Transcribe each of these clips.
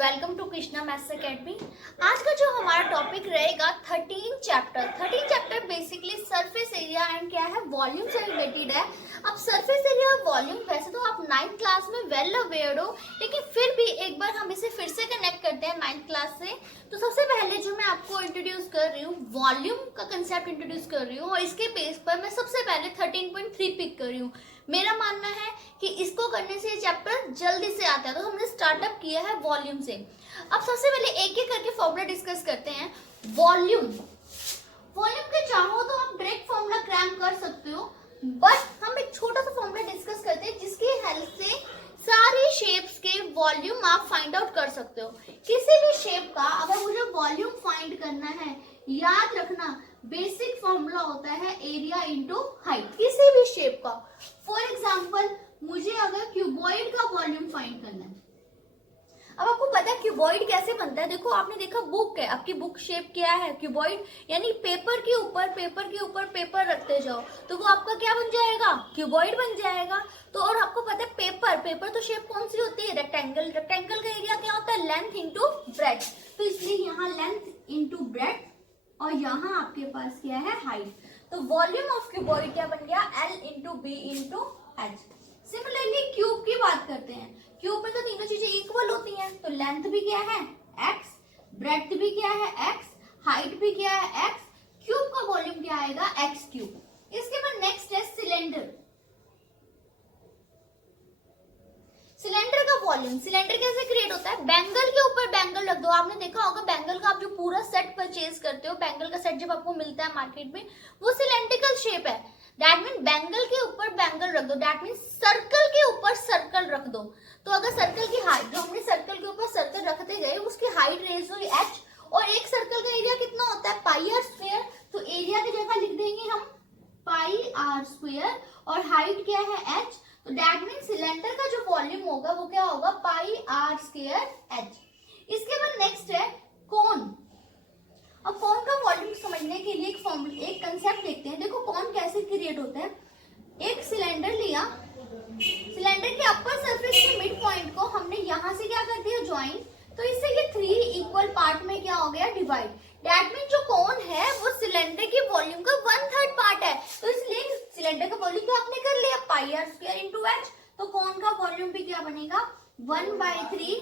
Welcome to Krishna maths academy. आज का जो हमारा टॉपिक रहेगा 13 chapter basically surface area and क्या है वॉल्यूम से रिलेटेड है। अब सरफेस एरिया और वॉल्यूम वैसे तो आप 9th क्लास में वेल अवेयर हो, लेकिन फिर भी एक बार हम इसे फिर से कनेक्ट करते हैं 9th क्लास से। तो सबसे पहले जो मैं आपको इंट्रोड्यूस कर रही हूँ वॉल्यूम का कंसेप्ट इंट्रोड्यूस कर रही हूँ और इसके बेस पर मैं सबसे पहले 13.3 पिक कर रही हूँ। मेरा मानना है कि इसको करने से ये चैप्टर जल्दी से आता है, तो हमने स्टार्टअप किया है वॉल्यूम से। अब सबसे पहले एक एक करके फॉर्मूला डिस्कस करते हैं। वॉल्यूम के चाहो तो आप डायरेक्ट फॉर्मूला क्रैम कर सकते हो, बट हम एक छोटा सा फॉर्मूला डिस्कस करते हैं जिसकी हेल्प से सारी शेप्स के वॉल्यूम आप फाइंड आउट कर सकते हो। किसी भी शेप का अगर मुझे वॉल्यूम फाइंड करना है, याद रखना बेसिक फॉर्मूला होता है एरिया इंटू हाइट किसी भी शेप का। फॉर एग्जाम्पल मुझे अगर क्यूबॉइड का वॉल्यूम फाइंड करना है, अब आपको पता है क्यूबॉइड कैसे बनता है। देखो आपने देखा बुक है, आपकी बुक शेप क्या है क्यूबॉइड, यानी पेपर के ऊपर पेपर रखते जाओ तो वो आपका क्या बन जाएगा, क्यूबॉइड बन जाएगा। तो और आपको पता है पेपर तो शेप कौन सी होती है, रेक्टेंगल का एरिया क्या होता है, लेंथ इंटू ब्रेथ। तो इसलिए यहाँ लेंथ इंटू ब्रेथ और यहाँ आपके पास क्या है हाइट। तो वॉल्यूम ऑफ क्यूबॉइड क्या बन गया, L into B into H. Similarly cube की बात करते हैं, क्यूब में तो तीनों चीजें इक्वल होती हैं, तो लेंथ भी क्या है x, ब्रेड्थ भी क्या है x, हाइट भी क्या है x, क्यूब का वॉल्यूम क्या आएगा x क्यूब। इसके बाद नेक्स्ट है सिलेंडर का वॉल्यूम। सिलेंडर कैसे क्रिएट होता है, बैंगल के ऊपर बैंगल रख दो। आपने देखा होगा बैंगल का आप जो पूरा सेट परचेज करते हो, बैंगल का सेट जब आपको मिलता है मार्केट में, वो सिलेंड्रिकल शेप है। दैट मीन बैंगल के ऊपर बैंगल रख दो, दैट मीन सर्कल के ऊपर सर्कल रख दो। तो अगर सर्कल की हाइट, जो हमने सर्कल के ऊपर सर्कल रखते गए उसकी हाइट रेज हुई h, और एक सर्कल का एरिया कितना होता है पाई आर स्क्वायर, तो एरिया की जगह लिख देंगे हम पाई आर स्क्वायर और हाइट क्या है h। तो दैट मीन सिलेंडर का जो वॉल्यूम होगा वो क्या होगा पाई आर स्क्वायर h। इसके बाद नेक्स्ट है कोन। अब कोन का वॉल्यूम समझने के लिए एक कंसेप्ट देखते हैं। देखो कोन कैसे क्रिएट होता है। एक सिलेंडर लिया, सिलेंडर के अपर सरफेस के मिड पॉइंट को हमने यहां से क्या कर दिया ज्वाइन, तो इससे ये 3 इक्वल पार्ट में क्या हो गया डिवाइड। दैट मीन जो कोन है वो सिलेंडर के वॉल्यूम का 1/3 पार्ट है, तो इसलिए सिलेंडर का वॉल्यूम तो आपने कर लिया pi R square into H, तो कोन का वॉल्यूम भी क्या बनेगा 1/3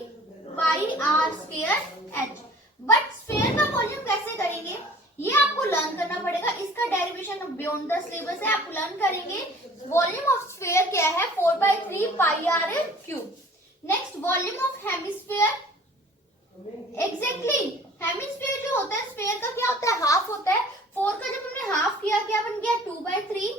pi R square H. But sphere का वॉल्यूम कैसे करेंगे ये आपको लर्न करना पड़ेगा, इसका डेरिवेशन बियॉन्ड द सिलेबस है, आप लर्न करेंगे। वॉल्यूम ऑफ स्फीयर क्या है 4/3 pi R cube. Next volume of hemisphere, exactly hemisphere जो होता है स्फीयर का क्या होता है हाफ होता है। 4 का जब हमने हाफ किया क्या बन गया 2/3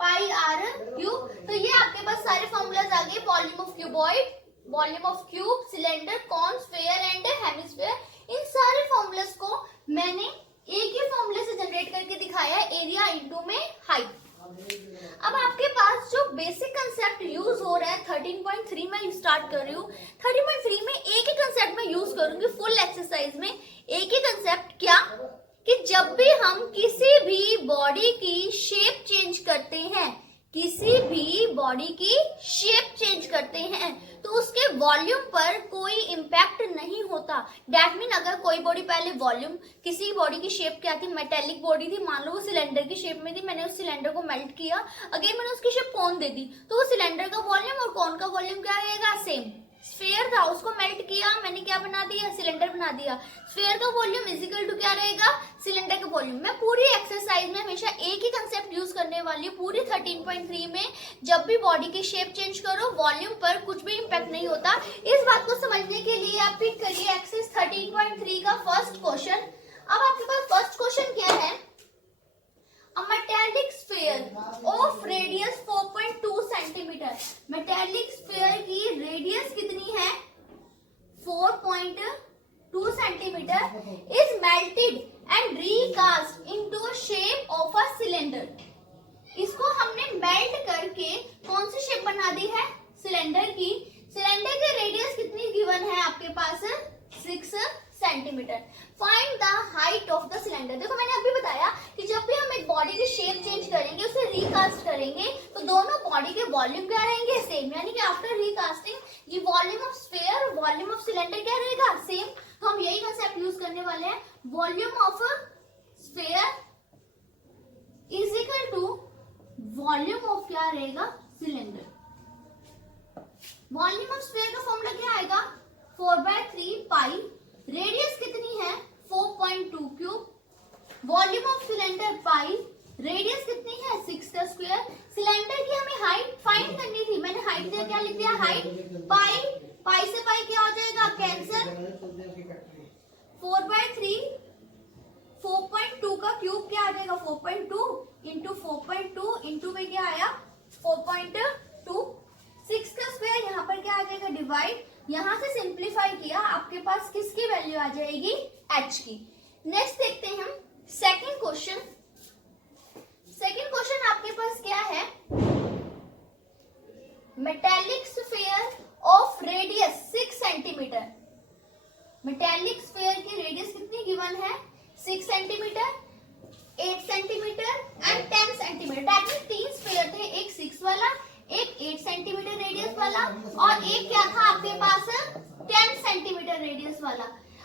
पाई आर क्यूब। तो ये आपके पास सारे फॉर्मूलाज आ गए, volume of cuboid, volume of cube, cylinder, cone, sphere and hemisphere. इन सारे फॉर्मूलाज को मैंने एक ही फॉर्मूले से जनरेट करके दिखाया है, एरिया इंटू में हाइट। अब आपके पास जो बेसिक कंसेप्ट यूज हो रहा है 13.3 में स्टार्ट कर रही हूँ। 13.3 में एक ही कंसेप्ट में यूज करूंगी फुल एक्सरसाइज में। एक ही कंसेप्ट क्या कि जब भी हम किसी भी बॉडी की शेप चेंज करते हैं, किसी भी बॉडी की शेप चेंज करते हैं तो उसके वॉल्यूम पर कोई इम्पैक्ट नहीं होता। दैट मीन अगर कोई बॉडी पहले वॉल्यूम, किसी बॉडी की शेप क्या थी, मेटेलिक बॉडी थी, मान लो वो सिलेंडर की शेप में थी, मैंने उस सिलेंडर को मेल्ट किया, अगेन मैंने उसकी शेप कोन दे दी, तो वो सिलेंडर का वॉल्यूम और कोन का वॉल्यूम क्या रहेगा सेम। स्फीयर था उसको मेल्ट किया, मैंने क्या बना दिया सिलेंडर बना दिया, स्फीयर का वॉल्यूम इजिकल टू क्या रहेगा सिलेंडर का वॉल्यूम। मैं पूरी एक्सरसाइज में हमेशा एक ही कंसेप्ट यूज करने वाली हूँ पूरी 13.3 में। जब भी बॉडी की शेप चेंज करो वॉल्यूम पर कुछ भी इम्पैक्ट नहीं होता। इस बात को समझने के लिए आप पिक करिए एक्सरसाइज 13.3 का फर्स्ट क्वेश्चन। अब आपके पास फर्स्ट क्वेश्चन क्या है, A metallic sphere of radius 4.2 centimetre. Metallic sphere की रेडियस कितनी है 4.2 centimetre is melted and recast into shape of a cylinder. इसको हमने मेल्ट करके कौन सी शेप बना दी है सिलेंडर की। सिलेंडर की रेडियस कितनी गिवन है आपके पास 6 centimetre. Find the height of the cylinder. देखो मैंने अभी बताया कि जब भी हम एक बॉडी की शेप चेंज करेंगे, उसे रिकास्ट करेंगे, तो दोनों बॉडी के वॉल्यूम क्या रहेंगे, सेम, यानी कि आफ्टर रिकास्टिंग ये volume of sphere volume of cylinder क्या रहेगा, सेम। तो हम यही कंसेप्ट यूज करने वाले हैं, volume of sphere is equal to volume of क्या रहेगा, सिलेंडर। वॉल्यूम ऑफ स्फीयर का फॉर्मूला क्या आएगा, 4/3 पाई, रेडियस कितनी है 4.2 cube, volume of cylinder pi, radius कितनी है 6 का स्क्वायर। सिलेंडर की हमें हाइट फाइंड करनी थी, मैंने हाइट दिया, क्या लिख दिया, हाइट पाई, पाई से पाई क्या हो जाएगा, कैंसिल, 4/3 4.2 का क्यूब क्या आ जाएगा, 4.2 इंटू 4.2 इंटू में क्या आया 4.2, 6 का स्क्वायर, यहाँ पर क्या आ जाएगा डिवाइड, यहाँ से सिंप्लीफाई किया, आपके पास किसकी वैल्यू आ जाएगी, h की। नेक्स्ट देखते हैं हम सेकंड क्वेश्चन। सेकंड क्वेश्चन आपके पास क्या है, metallic sphere of radius 6 centimetre, metallic sphere की रेडियस कितनी गिवन है 6 centimetre, 8 centimetre and 10 centimetre. That means 3 sphere थे, एक 6 वाला, एक 8 सेंटीमीटर रेडियस वाला और एक क्या था आपके पास 10 सेंटीमीटर रेडियस वाला।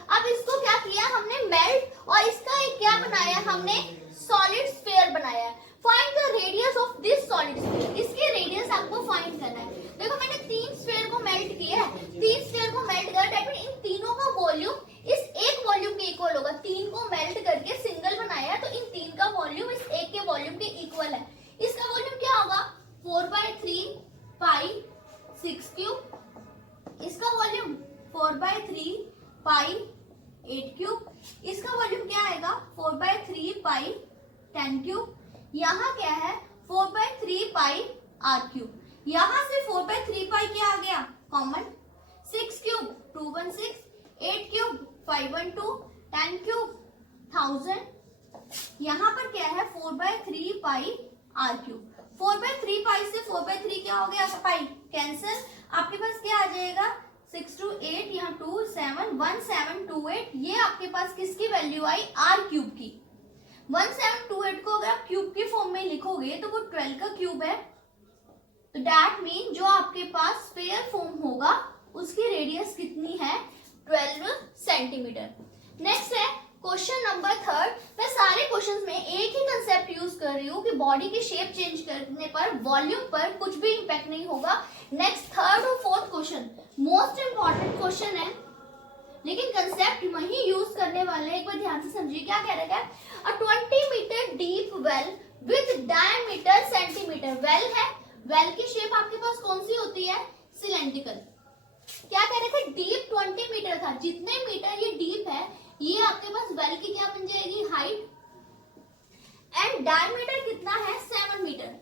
अब इसको क्या किया हमने, मेल्ट, और इसका एक क्या बनाया हमने, सॉलिड स्फीयर बनाया। Find the radius of this solid sphere, इसकी रेडियस आपको फाइंड करना है। देखो मैंने 3 स्फीयर को मेल्ट किया है, 3 स्फीयर को मेल्ट कर, दैट मींस इन तीनों का वॉल्यूम इस एक वॉल्यूम के इक्वल होगा। 3 को मेल्ट करके सिंगल बनाया तो इन 3 का वॉल्यूम इस एक के वॉल्यूम के इक्वल है। इसका वॉल्यूम क्या होगा 4/3 पाई 6 क्यूब, इसका वॉल्यूम 4/3 पाई 8 क्यूब, इसका वॉल्यूम क्या आएगा 4/3 पाई 10 क्यूब, यहाँ क्या है 4/3 पाई r क्यूब, यहाँ से 4/3 पाई क्या आ गया कॉमन, 6 क्यूब 216, 8 क्यूब 512, 10 क्यूब 1000, यहाँ पर क्या है 4/3 पाई r क्यूब, 4/3 पाई से 4/3 क्या हो गया पाई कैंसिल, आपके पास क्या आ जाएगा 6 to 8, यहाँ 2 7 1728, ये आपके पास किसकी वैल्यू आई r क्यूब की। 1728 को अगर आप क्यूब के फॉर्म में लिखोगे तो वो 12 का क्यूब है, तो दैट मीन जो आपके पास स्फीयर फॉर्म होगा उसकी रेडियस कितनी है 12 सेंटीमीटर। नेक्स्ट है क्वेश्चन नंबर 3। मैं सारे क्वेश्चंस में एक ही कंसेप्ट यूज कर रही हूँ कि बॉडी की शेप चेंज करने पर वॉल्यूम पर कुछ भी इंपैक्ट नहीं होगा। नेक्स्ट थर्ड और fourth question most important question है, लेकिन कंसेप्ट वही यूज करने वाले हैं। एक बार ध्यान से समझिए क्या कह रखा है, a 20 metre deep well with diameter centimetre. Well है, वेल की शेप आपके पास कौन सी होती है सिलेंड्रिकल। क्या कह रहे थे डीप 20 मीटर था, जितने मीटर ये डीप है ये आपके पास वेल की क्या बन जाएगी हाइट, एंड डायमीटर कितना है 7 मीटर।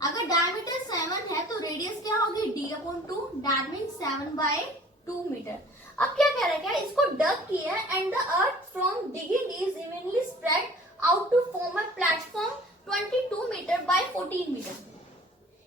अगर डायमीटर 7 है तो रेडियस क्या होगी d/2, दैट मींस 7/2 मीटर। अब क्या कह रहा है, इसको डग किया and the earth from digging is evenly spread out to form a platform 22 metre by 14 metre.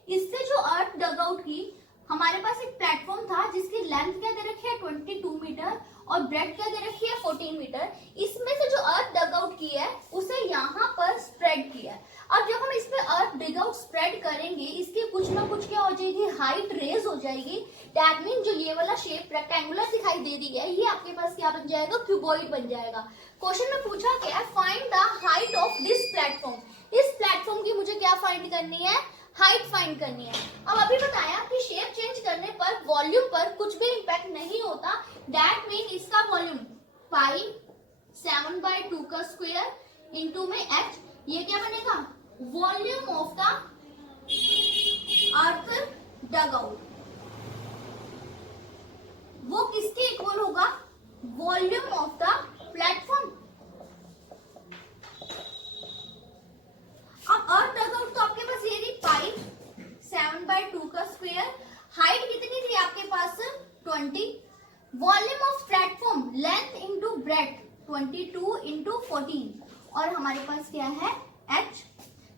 इससे जो अर्थ डग आउट की, हमारे पास एक प्लेटफॉर्म था जिसकी लेंथ क्या दे रखी है 22 मीटर और ब्रेड क्या दे रखी है 14 मीटर। इसमें से जो अर्थ डग आउट की है उसे यहाँ पर स्प्रेड किया है। अब जब हम इस पे अर्थ डिग आउट स्प्रेड करेंगे, इसकी कुछ ना कुछ क्या हो जाएगी हाइट रेज हो जाएगी। दैट मीन जो ये वाला शेप रेक्टेंगुलर दिखाई दे रही है ये आपके पास क्या बन जाएगा क्यूबॉइड बन जाएगा। क्वेश्चन में पूछा क्या है, find the height of this platform. इस प्लेटफॉर्म की मुझे क्या फाइंड करनी है, हाइट फाइंड करनी है। अब अभी बताया कि शेप चेंज करने पर वॉल्यूम पर कुछ भी इंपैक्ट नहीं होता। दैट मीन इसका वॉल्यूम पाई 7/2 का स्क्वायर इंटू में h, ये क्या बनेगा volume of the earth dug out. वो किसके इक्वल होगा, वॉल्यूम ऑफ द प्लेटफॉर्म। अब अर्थ डग आउट तो आपके पास ये रही पाई 7/2 का स्क्वायर, हाइट कितनी थी आपके पास 20, volume of platform length into breadth 22 into 14 और हमारे पास क्या है h।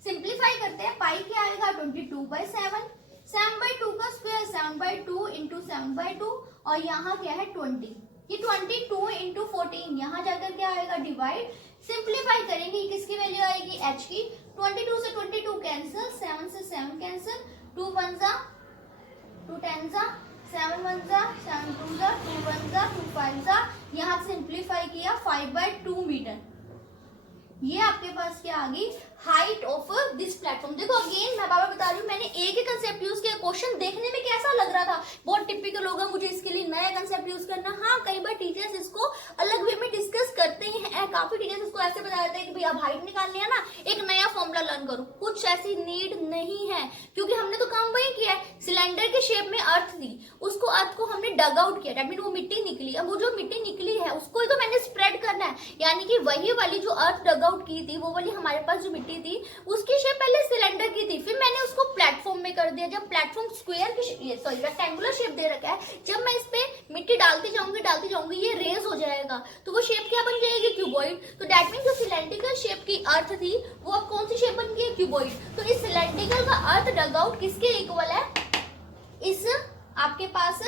सिंप्लीफाई करते हैं, पाई क्या आएगा 22/7, 7/2 का स्क्वायर 7/2 इंटू 7/2 और यहाँ क्या है 20, ये 22 इंटू 14 यहाँ जाकर क्या आएगा डिवाइड। सिंप्लीफाई करेंगे किसकी वैल्यू आएगी h की, 22 से 22 कैंसिल, 7 से 7 कैंसिल, 2 1 जा 2 10 जा, 7 1 जा 7 2 जा, 2 1 जा 2 5 जा, यहाँ सिंप्लीफाई किया 5/2 मीटर। ये आपके पास क्या आ गई, हाइट ऑफ दिस प्लेटफॉर्म। देखो अगेन मैं बार बता रही हूँ, मैंने एक ही कंसेप्ट यूज किया। क्वेश्चन देखने में कैसा लग रहा था, बहुत टिपिकल होगा, मुझे इसके लिए नया कंसेप्ट यूज करना। हाँ, कई बार टीचर्स इसको अलग वे में डिस्कस करते हैं। काफी टीचर्स इसको ऐसे बता देते हैं कि भाई आप हाइट निकालनी है ना, एक नया फॉर्मूला लर्न करो। कुछ ऐसी नीड नहीं है, क्योंकि हमने तो काम वही किया है। सिलेंडर के शेप में अर्थ थी, उसको अर्थ को हमने डग आउट किया, दैट मीन वो मिट्टी निकली। अब वो जो मिट्टी निकली है उसको ही तो मैंने स्प्रेड करना है, यानी कि वही वाली जो अर्थ डग आउट की थी, वो वाली हमारे पास जो मिट्टी थी उसकी शेप पहले सिलेंडर की थी, फिर मैंने उसको प्लेटफॉर्म में कर दिया। जब प्लेटफॉर्म स्क्वायर की सॉरी रेक्टेंगुलर शेप दे रखा है, जब मैं इस पे मिट्टी डालती जाऊंगी ये रेज हो जाएगा, तो वो शेप क्या बन जाएगी, क्यूबॉइड। तो दैट मीन जो सिलेंड्रिकल शेप की अर्थ थी वो अब कौन सी शेप बन गई, क्यूबॉइड। तो इस सिलेंड्रिकल का अर्थ डग आउट किसके इक्वल है, इस आपके पास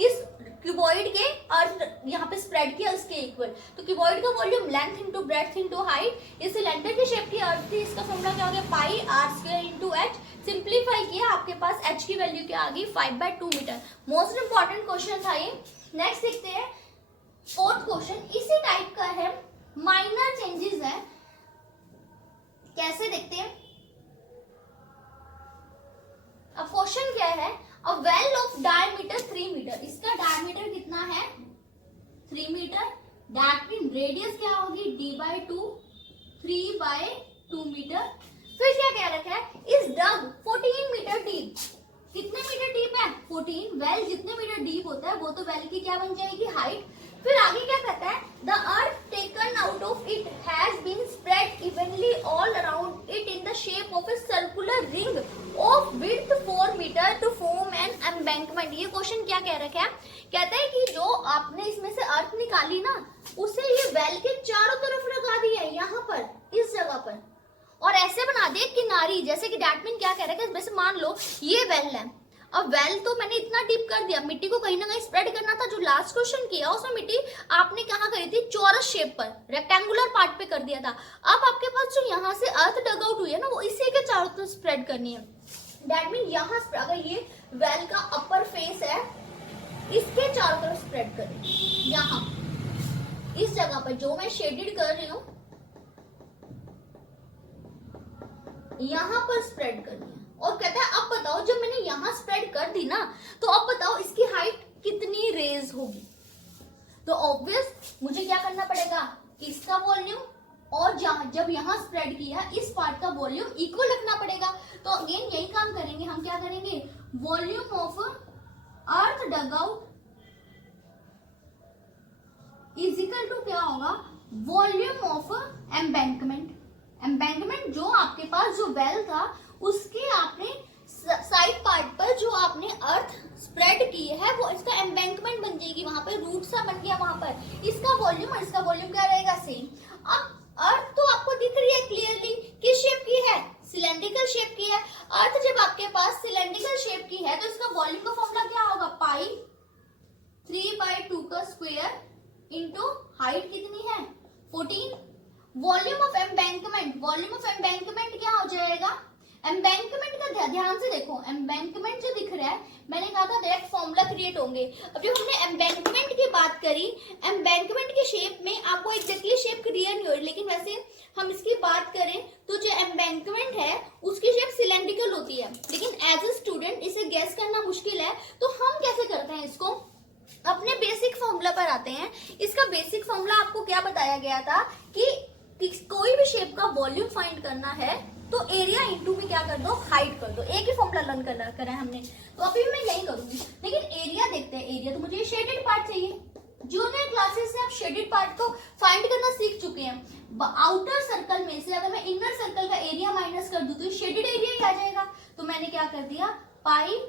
इस क्यूबॉइड के अर्थ यहाँ पे स्प्रेड किया उसके इक्वल। तो क्यूबॉइड का volume length into breadth into height, इस सिलेंडर की शेप की अर्थ थी, इसका फॉर्मूला क्या हो गया, pi R square into H. Simplify किया, आपके पास एच की वैल्यू क्या आ गई, 5/2 मीटर। मोस्ट इंपॉर्टेंट क्वेश्चन था ये। नेक्स्ट देखते हैं फोर्थ क्वेश्चन, इसी टाइप का है, माइनर चेंजेस है। कैसे देखते हैं, अब क्वेश्चन क्या है, a well of diameter 3 metre, इसका डायमीटर कितना है 3 मीटर, दैट मीन रेडियस क्या होगी d/2, 3/2 मीटर। फिर क्या कह रखा है, इस डग 14 मीटर डीप, कितने मीटर डीप है 14, वेल जितने मीटर डीप होता है वो तो वेल की क्या बन जाएगी, हाइट। फिर आगे क्या कहता है, the earth taken out of it has been spread evenly all around it in the shape of a circular ring of width 4 metre to form an embankment. ये क्वेश्चन क्या कह रखा है, कहता है कि जो आपने इसमें से अर्थ निकाली ना, उसे ये वेल के चारों तरफ लगा दिया है, यहाँ पर इस जगह पर, और ऐसे बना दिए किनारी, जैसे कि दैट मीन क्या कह रहा है, वैसे मान लो ये वेल है, अब वेल तो मैंने इतना डीप कर दिया, मिट्टी को कहीं ना कहीं स्प्रेड करना था। जो लास्ट क्वेश्चन किया उसमें मिट्टी आपने कहाँ करी थी, चौरस शेप पर, रेक्टेंगुलर पार्ट पे कर दिया था। अब आपके पास जो यहाँ से अर्थ डग आउट हुई है ना, वो इसी के चारों तरफ स्प्रेड करनी है। दैट मीन यहाँ अगर ये वेल का अपर फेस है, इसके चारों तरफ स्प्रेड करें, यहाँ इस जगह पर जो मैं शेडेड कर रही हूँ, यहाँ पर स्प्रेड करनी है। और कहता है अब बताओ, जब मैंने यहाँ स्प्रेड कर दी ना, तो अब बताओ इसकी हाइट कितनी रेज होगी। तो ऑब्वियस मुझे क्या करना पड़ेगा, इसका वॉल्यूम और जब यहाँ स्प्रेड किया इस पार्ट का वॉल्यूम इक्वल रखना पड़ेगा। तो अगेन यही काम करेंगे हम, क्या करेंगे, volume of earth dug out is equal to क्या होगा, वॉल्यूम ऑफ एम्बैंकमेंट। एम्बैंकमेंट जो आपके पास जो वेल था उसके आपने साइड पार्ट पर जो आपने अर्थ स्प्रेड की है, वो इसका एम्बैंकमेंट बन जाएगी, वहां पर रूट सा बन गया, वहां पर इसका वॉल्यूम और इसका वॉल्यूम क्या रहेगा, सेम। अब अर्थ तो आपको दिख रही है क्लियरली, किस शेप की है, सिलेंड्रिकल शेप की है। अर्थ जब आपके पास सिलेंड्रिकल शेप की है तो इसका वॉल्यूम का फॉर्मूला क्या होगा, पाई 3/2 का स्क्वायर इंटू हाइट कितनी है 14। Volume of embankment, volume of embankment क्या हो जाएगा, एम्बैंकमेंट का ध्यान से देखो, एम्बैंकमेंट जो दिख रहा है, मैंने कहा था डायरेक्ट फॉर्मूला क्रिएट होंगे। अब जब हमने एम्बैंकमेंट की बात करी, एम्बैंकमेंट के शेप में आपको एग्जैक्टली शेप क्लियर नहीं हो रही, लेकिन वैसे हम इसकी बात करें तो जो एम्बैंकमेंट है उसकी शेप सिलेंड्रिकल होती है, लेकिन एज ए स्टूडेंट इसे गैस करना मुश्किल है। तो हम कैसे करते हैं इसको, अपने बेसिक फॉर्मूला पर आते हैं। इसका बेसिक फॉर्मूला आपको क्या बताया गया था कि कोई भी शेप का वॉल्यूम फाइंड करना है तो एरिया इंटू में क्या कर दो, हाइट कर दो। एक ही फॉर्मूला लर्न करा है हमने, तो अभी मैं यही करूंगी। लेकिन एरिया देखते हैं, एरिया तो मुझे शेडेड पार्ट चाहिए। जूनियर क्लासेस से आप शेडेड पार्ट को फाइंड करना सीख चुके हैं। आउटर सर्कल में से अगर मैं इनर सर्कल का एरिया माइनस कर दूं तो शेडेड एरिया ही आ जाएगा। तो मैंने क्या कर दिया, pi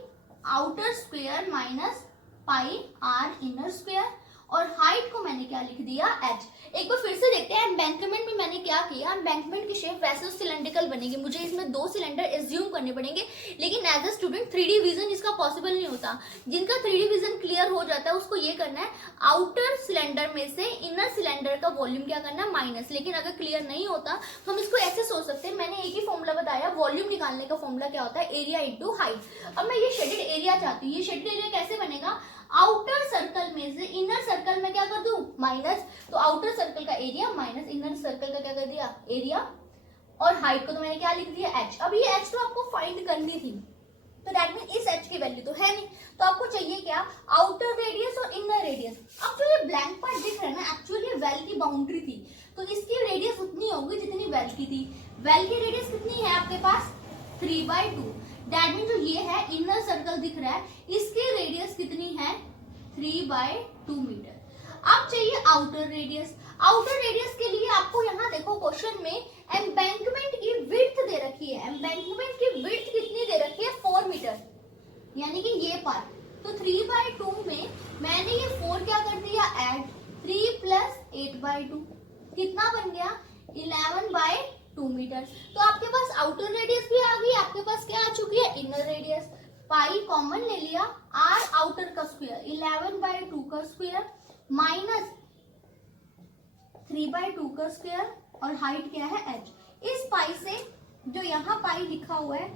outer square minus pi R inner square, और हाइट को मैंने क्या लिख दिया h। एक बार फिर से देखते हैं एम्बैंकमेंट में मैंने क्या किया। एम्बैंकमेंट की शेप वैसे सिलेंड्रिकल बनेगी, मुझे इसमें 2 सिलेंडर एज्यूम करने पड़ेंगे, लेकिन as a student 3D vision इसका पॉसिबल नहीं होता। जिनका 3D विजन क्लियर हो जाता है उसको ये करना है, आउटर सिलेंडर में से इनर सिलेंडर का वॉल्यूम क्या करना है माइनस। लेकिन अगर क्लियर नहीं होता तो हम इसको ऐसे सोच सकते हैं, मैंने एक ही फॉर्मूला बताया, वॉल्यूम निकालने का फॉर्मूला क्या होता है, एरिया इंटू हाइट। अब मैं ये शेडेड एरिया चाहती हूँ, ये शेडेड एरिया कैसे बनेगा, आउटर सर्कल में से इनर सर्कल में क्या कर दूं माइनस, तो आउटर सर्कल का एरिया माइनस इनर सर्कल का क्या कर दिया एरिया, और हाइट को तो मैंने क्या लिख दिया h। अब ये h तो आपको फाइंड करनी थी, तो दैट मीन इस h की वैल्यू तो है नहीं, तो आपको चाहिए क्या, आउटर रेडियस और इनर रेडियस। अब जो ये ब्लैंक पार्ट दिख रहा है ना, एक्चुअली वेल की बाउंड्री थी, तो इसकी रेडियस उतनी होगी जितनी वेल की थी। वेल की रेडियस कितनी है आपके पास 3/2, दैट मीन जो ये है इनर सर्कल दिख रहा है, इसकी रेडियस कितनी है 3/2 मीटर। अब चाहिए आउटर रेडियस। आउटर रेडियस के लिए आपको यहाँ देखो क्वेश्चन में एम्बैंकमेंट की विड्थ दे रखी है, एम्बैंकमेंट की विड्थ कितनी दे रखी है 4 मीटर, यानी कि ये पार्ट, तो 3/2 में मैंने ये 4 क्या कर दिया ऐड, 3 प्लस 8/2 कितना बन गया 11/2 मीटर। तो आपके पास आउटर रेडियस भी आ गई, आपके पास क्या आ चुकी है इनर रेडियस। पाई कॉमन ले लिया, आर आउटर का स्क्वायर 11/2 का स्क्वायर माइनस 3/2 का स्क्वायर, और हाइट क्या है h। इस पाई से जो यहाँ पाई लिखा हुआ है,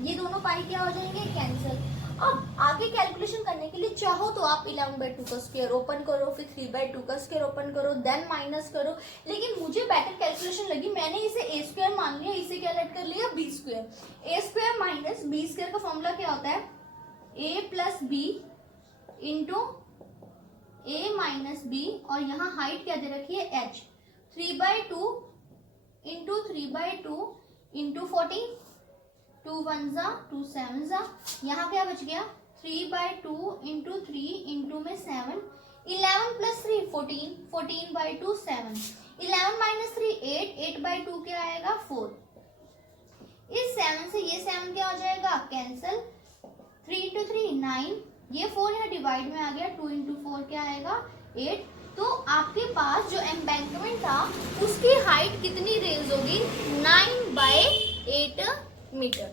ये दोनों पाई क्या हो जाएंगे कैंसिल। अब आगे कैलकुलेशन करने के लिए चाहो तो आप 11/2 का स्क्वायर ओपन करो, फिर 3/2 का स्क्वायर ओपन करो, देन माइनस करो, लेकिन मुझे बेटर कैलकुलेशन लगी, मैंने इसे a स्क्वायर मान लिया, इसे क्या लेट कर लिया b square. a square minus b square का फॉर्मूला क्या होता है, a plus B into a minus B, और यहाँ हाइट क्या दे रखी है h, 3/2 इंटू 3/2 इंटू 14, 2 1 जा 2 7 जा, यहाँ क्या बच गया 3/2 इंटू 3 इंटू में 7, 11 प्लस 3 14, 14/2 7, 11 माइनस 3 8, 8/2 क्या आएगा 4। इस 7 से ये 7 क्या हो जाएगा कैंसिल, 3 इंटू 3 9, ये 4 यहाँ डिवाइड में आ गया, 2 इंटू 4 क्या आएगा 8। तो आपके पास जो एम्बैंकमेंट था उसकी हाइट कितनी रेंज होगी 9/8 मीटर।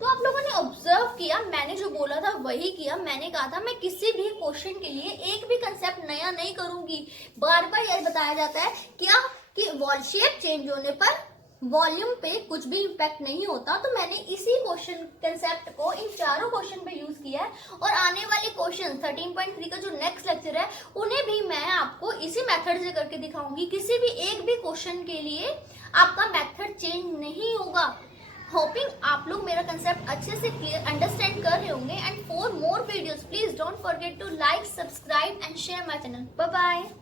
तो आप लोगों ने ऑब्जर्व किया, मैंने जो बोला था वही किया। मैंने कहा था मैं किसी भी क्वेश्चन के लिए एक भी कंसेप्ट नया नहीं करूंगी, बार बार यह बताया जाता है क्या कि वॉल शेप चेंज होने पर वॉल्यूम पे कुछ भी इम्पैक्ट नहीं होता। तो मैंने इसी क्वेश्चन कंसेप्ट को इन चारों क्वेश्चन पे यूज किया है, और आने वाले क्वेश्चन 13.3 का जो नेक्स्ट लेक्चर है उन्हें भी मैं आपको इसी मेथड से करके दिखाऊंगी। किसी भी एक भी क्वेश्चन के लिए आपका मेथड चेंज नहीं होगा। होपिंग आप लोग मेरा कंसेप्ट अच्छे से क्लियर अंडरस्टैंड कर रहे होंगे। And for more videos please don't forget to like, subscribe and share my channel. Bye bye.